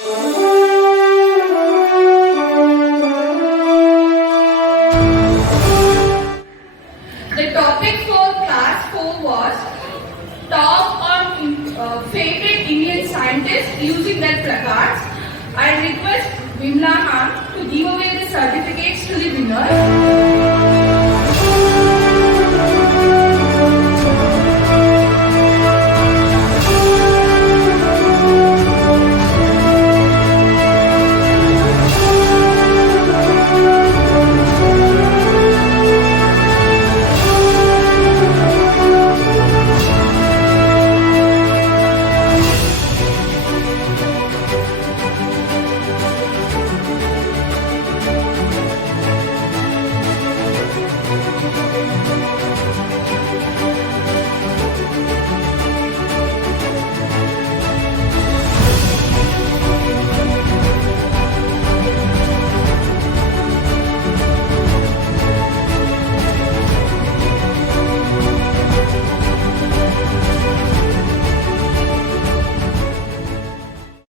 The topic for class 4 was talk on favorite Indian scientists using their placards. I request Vimla ma'am to give away the certificates to the winners.